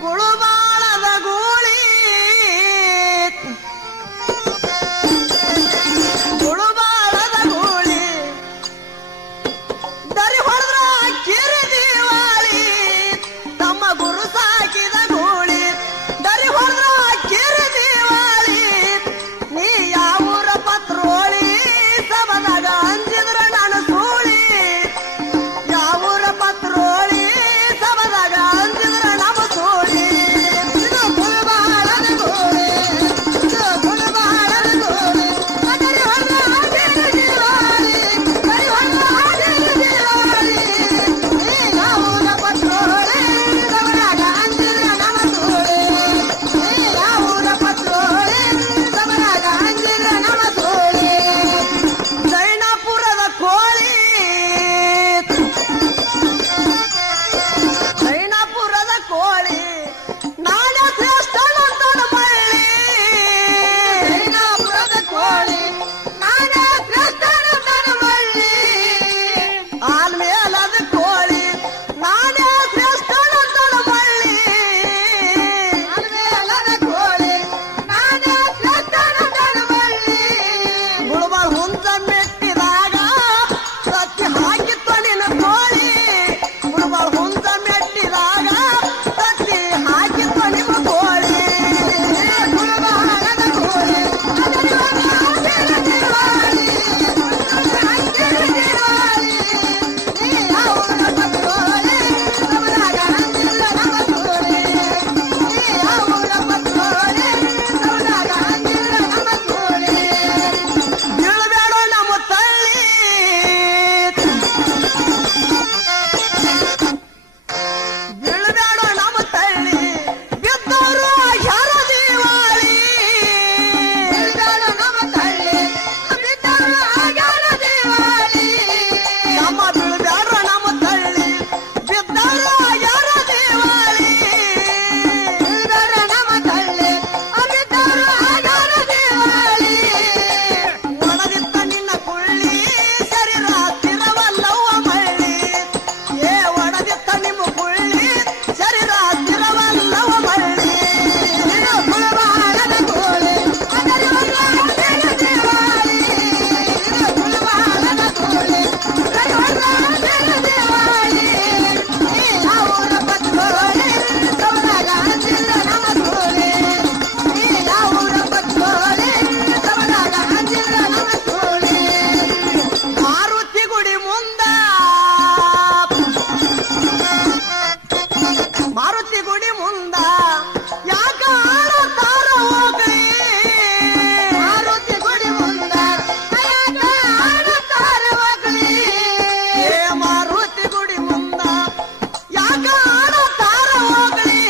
ಗುಳುಬಾಳದ ಗೂಳಿ ಗುಳುಬಾಳದ ಗೂಳಿ ದರಿ ಹೊಡೆದ್ರ ಕಿರಿ ದಿವಾಳಿ ತಮ್ಮ ಗುರು ಸಾಕಿದ ಗೂಳಿ ದರಿ ಹೊಡೆದ್ರ ಕಿರಿ ದಿವಾಳಿ ನೀ ಯಾವೂರ ಪತ್ರೋಳಿ ಸಬದಾಗ ಅಂಜಿದ್ರ ನಾನು ಸೂಳಿ ಯಾವೂರ ಪತ್ರೋಳಿ ಸಬದಾಗ ಅಂಜಿದ್ರ ನಮ್ಮ ಸೂಳಿ ಇದು ಗುಳುಬಾಳದ ಗೂಳಿ ಇದು ಗುಳುಬಾಳದ ಗೂಳಿ ದರಿ ಹೊಡೆದ್ರ ಕಿರಿ ದಿವಾಳಿ ದರಿ ಹೊಡೆದ್ರ ಕಿರಿ ದಿವಾಳಿ ನೀ ಯಾವೂರ ಪತ್ರೋಳಿ ಸಬದಾಗ ಅಂಜಿದ್ರ ನಮ್ಮ ಸೂಳಿ ನೀ ಯಾವೂರ ಪತ್ರೋಳಿ ಸಬದಾಗ ಅಂಜಿದ್ರ ನಮ್ಮ ಸೂಳಿ ಜೈನಪುರದ ಕೋಳಿ ಜೈನಪುರದ ಕೋಳಿ ನಾನೇ ಶ್ರೇಷ್ಠನಂತನ ಮಳ್ಳಿ ಜೈನಪುರದ ಕೋಳಿ ನಾನೇ ಶ್ರೇಷ್ಠನಂತನ ಮಳ್ಳಿ ಆಲ್ಮೇಲದ ಕೋಳಿ ನಾನೇ ಶ್ರೇಷ್ಠನಂತನ ಮಳ್ಳಿ ಆಲ್ಮೇಲದ ಕೋಳಿ ನಾನೇ ಶ್ರೇಷ್ಠನಂತನ ಮಳ್ಳಿ ಗುಳುಬಾಳ ಹುಂಜ ಮೆಟ್ಟಿದಾಗ ಸತ್ತಿ ಹಾಕಿತ್ತು ನಿನ್ನ ಕೋಳಿ ಗುಳುಬಾಳ ಹುಂಜ ಮೆಟ್ಟಿದಾಗ ಸತ್ತಿ ಹಾಕಿತ್ತು ನಿಮ್ಮ ಕೋಳಿ ಗುಳುಬಾಳದ ಕೋಳಿ ಅದರಿ ಹೊಡೆದ ದಿವಾಳಿ ಅಂಜಿರ ದಿವಾಳಿ ನೀ ಯಾವೂರ ಪತ್ರೋಳಿ ಸಬದಾಗ ಅಂಜಿರ ನಮ್ಮ ಸೂಳಿ ನೀ ಯಾವೂರ ಪತ್ರೋಳಿ ಸಬದಾಗ ಅಂಜಿರ ನಮ್ಮ ಸೂಳಿ ಬೀಳಬೇಡ ನಮ್ಮ ತಳ್ಳಿ ಬೀಳಬೇಡ ನಮ್ಮ ತಳ್ಳಿ ಬಿದ್ದವರು ಯಾರ ದಿವಾಳಿ ಬೀಳಬೇಡ ನಮ್ಮ ತಳ್ಳಿ ಬಿದ್ದವರು ಯಾರ ದಿವಾಳಿ ನಮ್ಮ ಬೀಳಬೇಡ ನಮ್ಮ ತಳ್ಳಿ ಬಿದ್ದವರು ಯಾರ ದಿವಾಳಿ ಬೀಳಬೇಡ ನಮ್ಮ ತಳ್ಳಿ ಬಿದ್ದವರು ಯಾರ ದಿವಾಳಿ ಒಣಗಿತ್ತ ನಿನ್ನ ಕುಳ್ಳಿ ಶರೀರ ಸ್ಥಿರವಲ್ಲವ್ವ ಮಳ್ಳಿ ಏ ಒಣಗಿತ್ತ ನಿಮ್ಮ ಕುಳ್ಳಿ ಶರೀರ ಸ್ಥಿರವಲ್ಲವ್ವ ಮಳ್ಳಿ ಇದು ಗುಳುಬಾಳದ ಕೋಳಿ ಅದರಿ ಹೊಡೆದ ಕಿರಿ ದಿವಾಳಿ ಇದು ಗುಳುಬಾಳದ ಕೋಳಿ ದರಿ ಹೊಡೆದ ಕಿರಿ ದಿವಾಳಿ ನೀ ಯಾವೂರ ಪತ್ರೋಳಿ ಸಬದಾಗ ಅಂಜಿರ ನಮ್ಮ ಸೂಳಿ ನೀ ಯಾವೂರ ಪತ್ರೋಳಿ ಸಬದಾಗ ಅಂಜಿರ ನಮ್ಮ ಸೂಳಿ ಮಾರುತಿ ಗುಡಿ ಮುಂದ ಮಾರುತಿ ಗುಡಿ ಮುಂದ ಯಾಕ ಆಡತಾರ ಹೋಗ್ಲಿ ಮಾರುತಿ ಗುಡಿ ಮುಂದ ಯಾಕ ಆಡತಾರ ಹೋಗ್ಲಿ ಏ ಮಾರುತಿ ಗುಡಿ ಮುಂದ ಯಾಕ ಆಡತಾರ ಹೋಗ್ಲಿ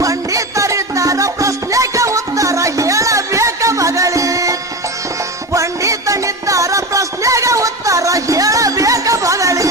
ಪಂಡಿತರಿದ್ದಾರ ಪ್ರಶ್ನೆಗೆ ಉತ್ತರ ಹೇಳಬೇಕ ಮಗಳಿ ಪಂಡಿತನಿದ್ದಾರ ಪ್ರಶ್ನೆಗೆ ಉತ್ತರ ಹೇಳಬೇಕ ಮಗಳಿ